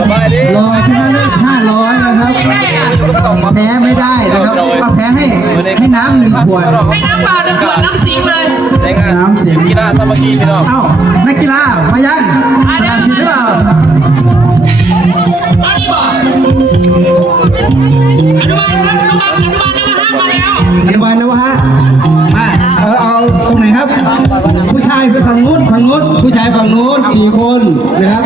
สบายดีรอชนะเลิศ500 นะครับ แพ้ไม่ได้นะครับเอาแพ้ให้ให้น้ำหนึ่งขวด ให้น้ำเปล่าหนึ่งขวดน้ำสิงเลยในงานน้ำเสียงกีฬาสามัคคีพี่น้องเอ้านักกีฬามายังสนามสิทธิ์หรือเปล่ามาดีบอกอนุบาลนะอนุบาลอนุบาลนะมาห้ามาแล้วอนุบาลนะวะฮะมาเออเอา ตรงไหนครับ ผู้ชายไปฝั่งนู้นฝั่งนู้นผู้ชายฝั่งนู้นสี่คนนะครับ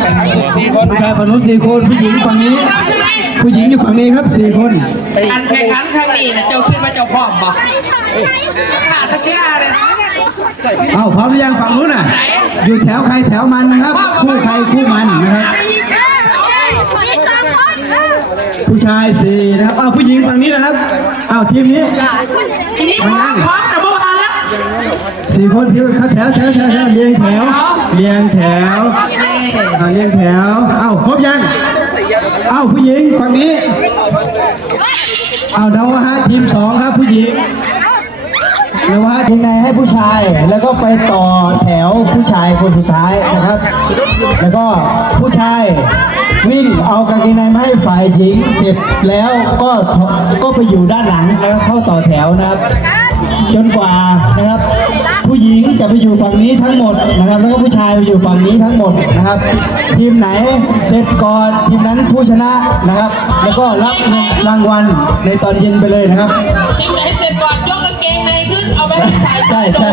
สี่คนผู้ชายฝั่งนู้นสี่คน ผู้หญิงฝั่งนี้เราใช่ไหมผู้หญิงอยู่ฝั่งนี้ครับสี่คนอันแข่งขันครั้งนี้นะเจ้าคิดว่าเจ้าพร้อมบ่ขาดทักกีฬาเลยเอาพร้อมหรือยังฝั่งนู้นน่ะ อยู่แถวใครแถวมันนะครับ คู่ใครคู่มันนะครับผู้ชายสี่นะครับเอาผู้หญิงฝั่งนี้นะครับเอาทีมนี้ทีนี้พร้อมพร้อมแต่เมื่อวานแล้ว สี่คนที่เขาแถวแถวแถวแถวเรียงแถวเรียงแถวเอาเรียงแถวเอาครบยังเอาผู้หญิงฝั่งนี้เอาเดาวฮะทีมสองครับผู้หญิงเดาวฮะทีมในให้ผู้ชาย แล้วก็ไปต่อแถวผู้ชายคนสุดท้ายนะครับ แล้วก็ผู้ชายวิ่งเอากางเกงในมาให้ฝ่ายหญิงเสร็จแล้วก็ก็ไปอยู่ด้านหลังแล้วเข้าต่อแถวนะครับ จนกว่านะครับ ผู้หญิงจะไปอยู่ฝั่งนี้ทั้งหมดนะครับ แล้วก็ผู้ชายไปอยู่ฝั่งนี้ทั้งหมดนะครับ ทีมไหนเสร็จก่อนทีมนั้นผู้ชนะนะครับ แล้วก็รับเงินรางวัลในตอนเย็นไปเลยนะครับทีมไหนเสร็จก่อนยกกางเกงในขึ้นเอาไปให้สายใช่ใช่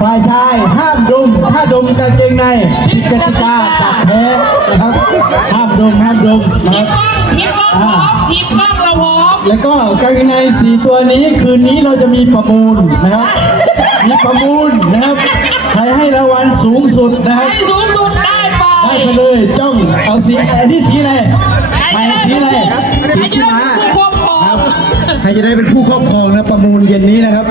ฝ่ายชายห้ามดม ถ้าดมกางเกงในผิดกติกาตัดแพ้นะครับห้ามดมห้ามดมนะทีครับกล้องทีมกล้องพร้อมทีมกล้องเราพร้อมแล้วก็กางเกงในสีตัวนี้คืนนี้เราจะมีประมูลนะครับ มีประมูลนะครับ ใครให้รางวัลสูงสุดนะครับให้สูงสุดได้ไปได้ไปเลยจ้องเอาสีอันนี้สีอะไรไม่สีอะไรครับสีใครจะชีได้เป็นผู้ควบครับมใครจะได้เป็นผู้ครอบครองนะประมูลเย็นนี้นะครับ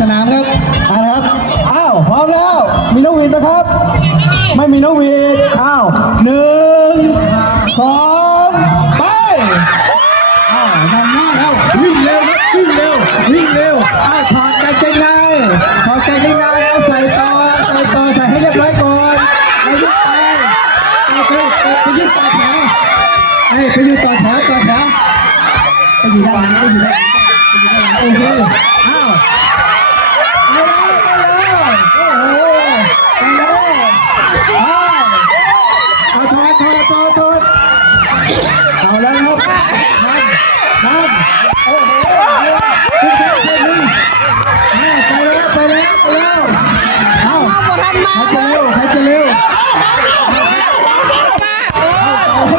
สนามครับเอาละครับ อ้าว พร้อมแล้ว มีนกหวีดไหมครับ ไม่มีนกหวีดอ้าวหนึ่งสองไป อ้าวนำหน้าแล้ว วิ่งเร็วครับวิ่งเร็ว วิ่งเร็ว อ้าว ถอดกางเกงในถอดกางเกงในเอาใส่ต่อใส่ต่อใส่ให้เรียบร้อยก่อนแล้วยึดไปเอาไปไปยึดต่อแถวเอ้ไปอยู่ต่อแถวต่อแถวไปอยู่ด้านหลังไปอยู่ด้านหลังไปอยู่ด้านหลังโอเคอ้าวไปแล้วไปแล้วโอ้โหไปแล้วอ้าวเอาถอดถอดถอดถอดเอาแล้วนะครับทำทำโอ้โหทุกท่านคนหนึ่งอ้าวไปแล้วไปแล้วไปแล้วเอ้าใครจะเร็วใครจะเร็ว เอาเร็วโอ้โห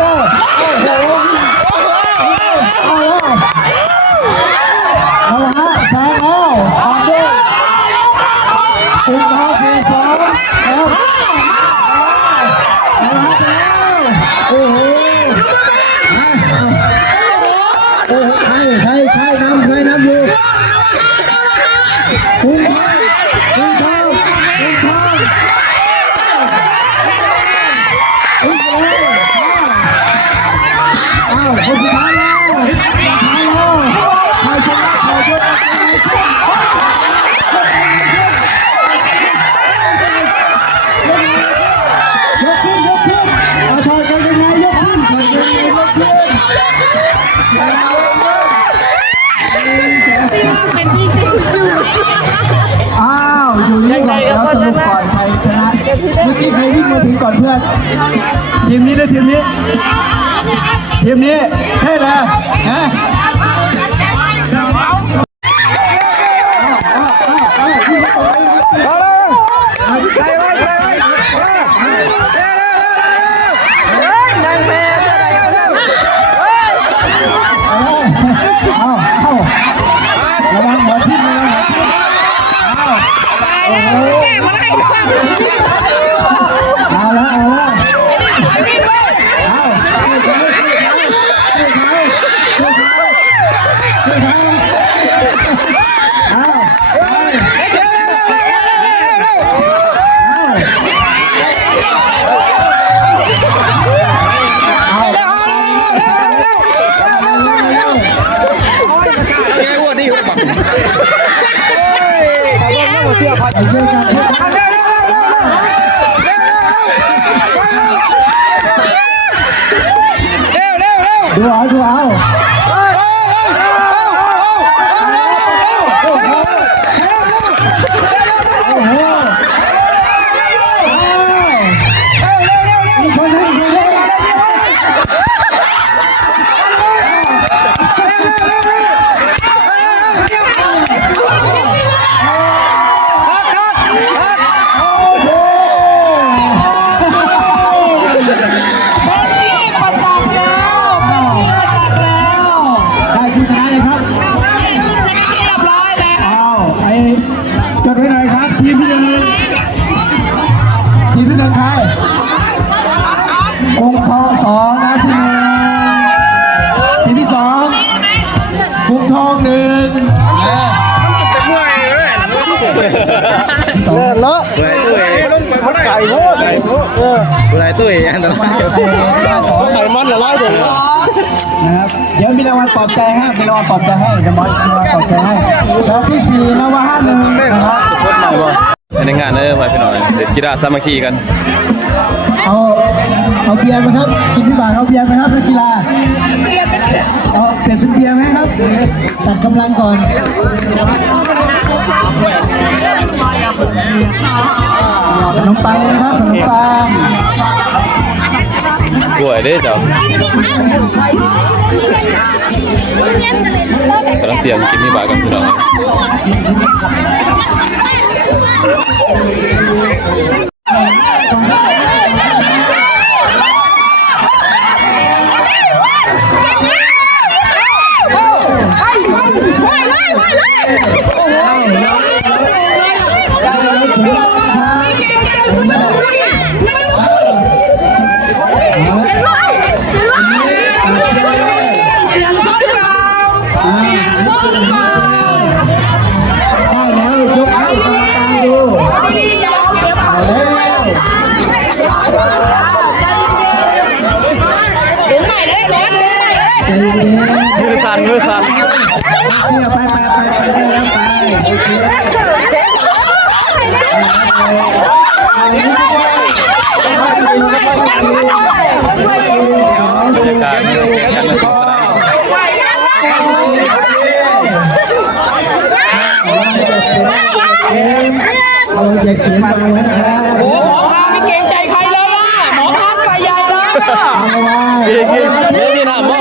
เอาแล้วเอาละฮะแซงแล้วตามด้วยคุณน้องเพลงสองครับเอาละฮะแล้วโอ้โหมาเอาโอ้โหใครใครใครนำใครนำอยู่คุณทองคุณทองคุณทอง อุ้ยเลยอ้าวคนสุดท้ายแล้วสุดท้ายแล้วใครชนะขอยกมือยกขึ้นยกขึ้นเอาถอดกันยังไงยกขึ้นถอดกันยังไงยกขึ้นอ้าวอยู่นี่ก่อนแล้วสรุปก่อนใครชนะ นี้ใครวิ่งมาถึงก่อนเพื่อน ทีมนี้หรือทีมนี้ ทีมนี้ใช่เหรอฮะ โอ้ยบอกว่าไม่หมดเท่าไหร่ เป็นที่ประจักษ์แล้วเป็นที่ประจักษ์แล้วได้ผู้ชนะเลยครับผู้ชนะเรียบร้อยแล้วอ้าวไอ้จดไว้หน่อยครับ ทีมที่หนึ่งทีมที่หนึ่งใครคงทองสองนะครับที่หนึ่งทีมที่สองคงทองหนึ่งนะที่สองเลอะตัวไหนตัวเองมัน ไก่โพดไก่โพดตัวไหนตัวเองอันนั้นสองไขมันละลายเลยนะครับเดี๋ยวมีรางวัลปลอบใจให้มีรางวัลปลอบใจให้เดี๋ยวมอสมีรางวัลปลอบใจให้แล้วที่สี่นวห้าหนึ่งนะครับในงานเออไปพี่น้องเด็กกีฬาสามัคคีกันเอาเอาเบียร์ไหมครับกินที่บ่ายเอาเบียร์ไหมครับนักกีฬาเอาเปลี่ยนเป็นเบียร์ไหมครับตัดกำลังก่อน ขนมปังนะครับขนมปังกล้วยเด้จ้ะกำลังเตรียมกินนี่บากันพี่น้อง เราจะเขียนมาไว้นะครับโอ้หมอพาไม่เกรงใจใครเลยอะหมอพาใส่ใหญ่เลยเอาไว้กินกินนี่นี่นะหม้อ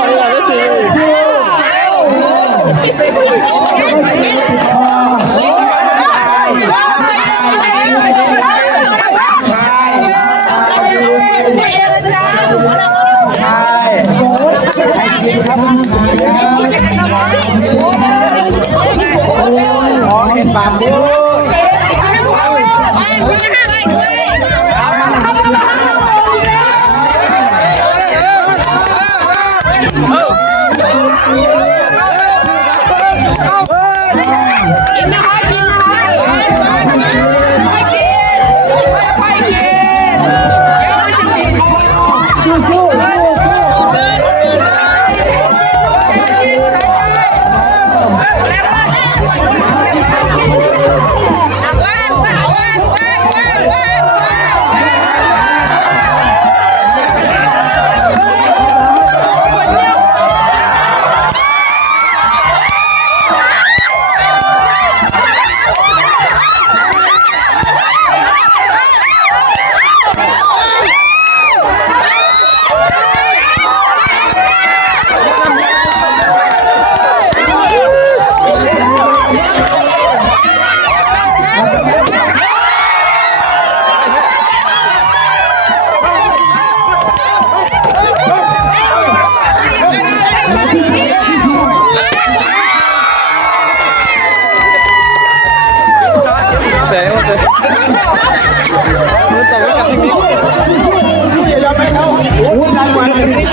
กิ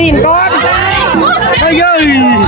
ลีนก่อนเฮ้ยเฮ้ยย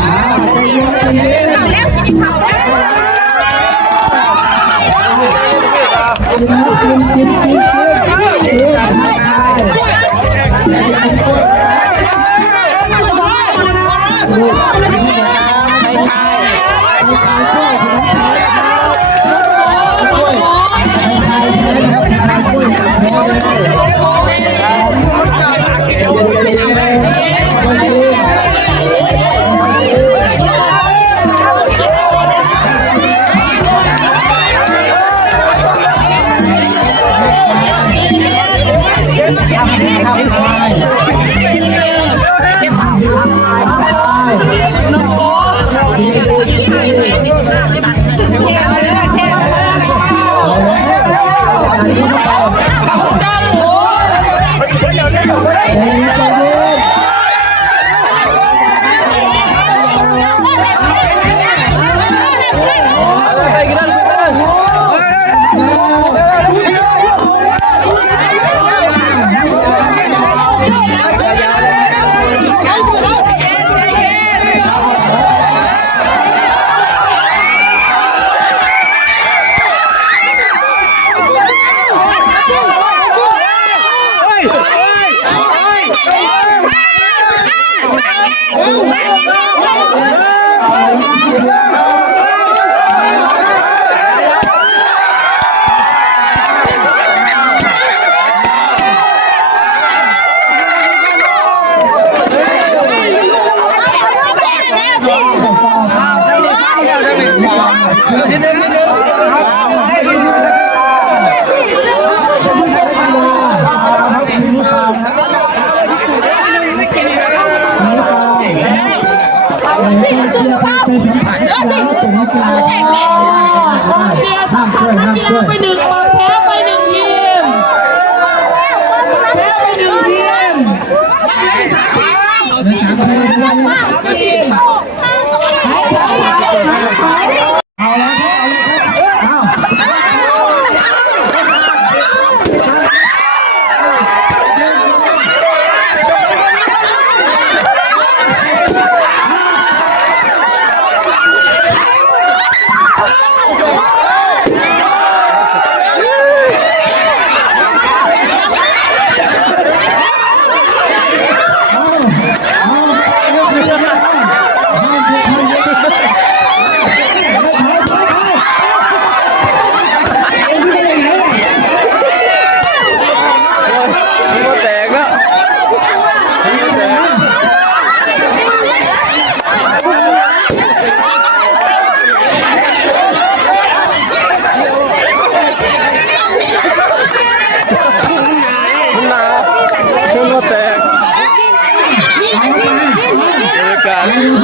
เชียร์สำคัญนักกีฬาไปหนึ่งคน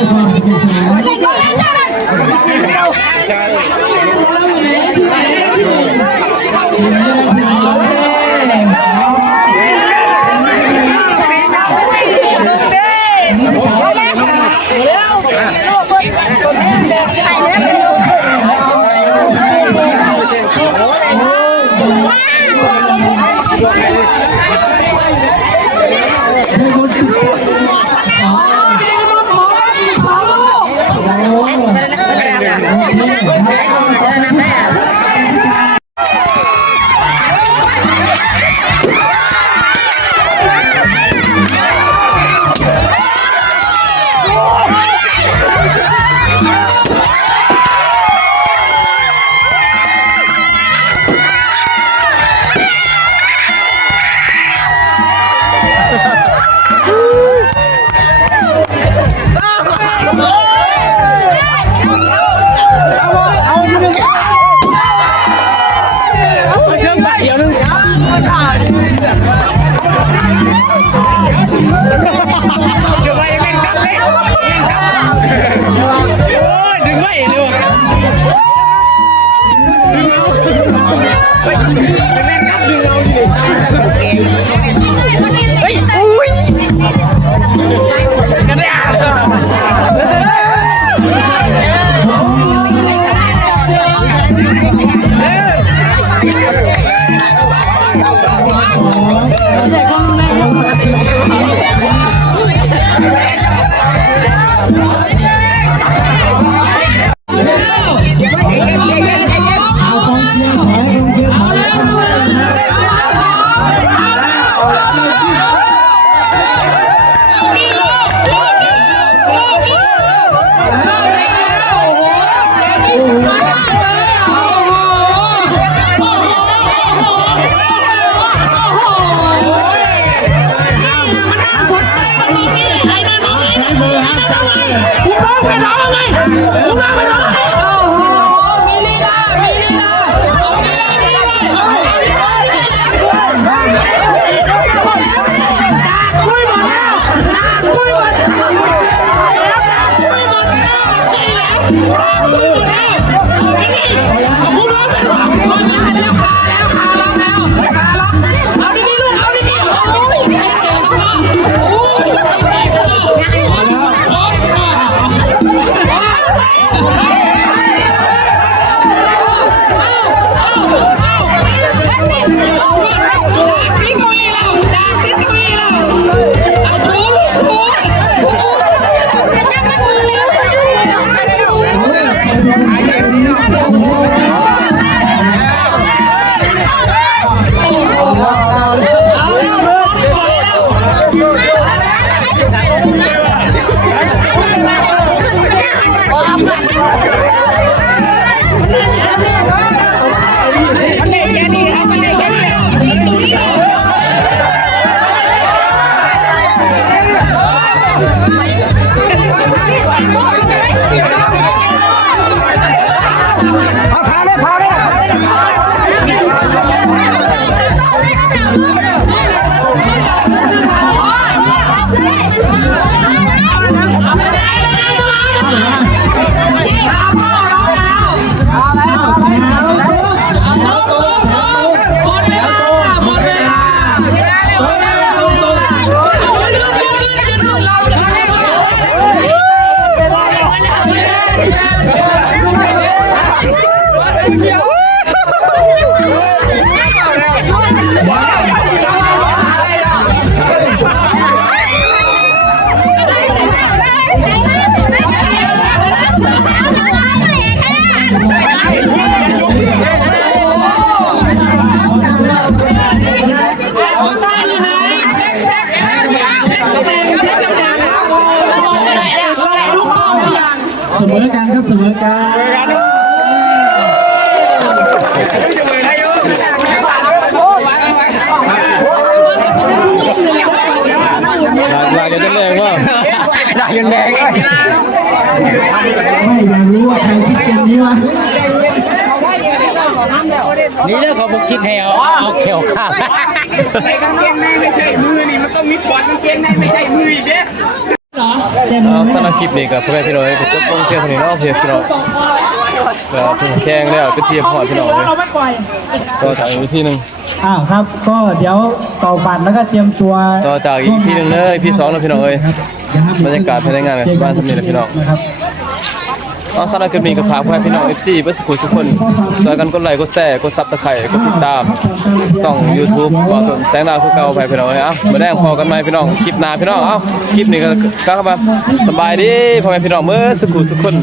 Thank you. แต่ก็าม่ได้ องไปร้องไงมึงร้องไปร้องไงแล้วค่ะ ไม่อยากรู้ว่าใครคิดเกมนี้วะนี่เรื่องของผมคิดแหวเอาเขียวข้าวใส่กางเกงในไม่ใช่มือนี่มันต้องมีปอดกางเกงในไม่ใช่มืออีกเด้เอาสำหรับคลิปนี้กับพ่อแม่พี่น้องผมจะต้องเที่ยวสนิทรอบเพียพี่น้องก็ถึงแข้งแล้วก็เทียบพอพี่น้องเลยก็จากอีกที่หนึ่งอ้าวครับ ก็เดี๋ยวต่อปัดแล้วก็เตรียมตัวต่อจากอีกพี่หนึ่งเลยพี่สองแล้วพี่น้องเลยบรรยากาศภายในงานบ้านสมิวพี่น้อง เอาสาระคลิปนี้ก็ฝากพ่อแม่พี่น้อง FC เพื่อสกุลทุกคนช่วยกันกดไลค์กดแชร์กดซับสไครต์กดติดตามช่อง YouTube ว่าต้นแสงดาวคู่เก่าไปพี่น้องเอ้ยอ้ามาแดงพอกันไหมพี่น้องคลิปหน้าพี่น้องเอ้าคลิปนี้ก็ก็เข้ามาสบายดีพ่อแม่พี่น้องเมื่อสกุลทุกคน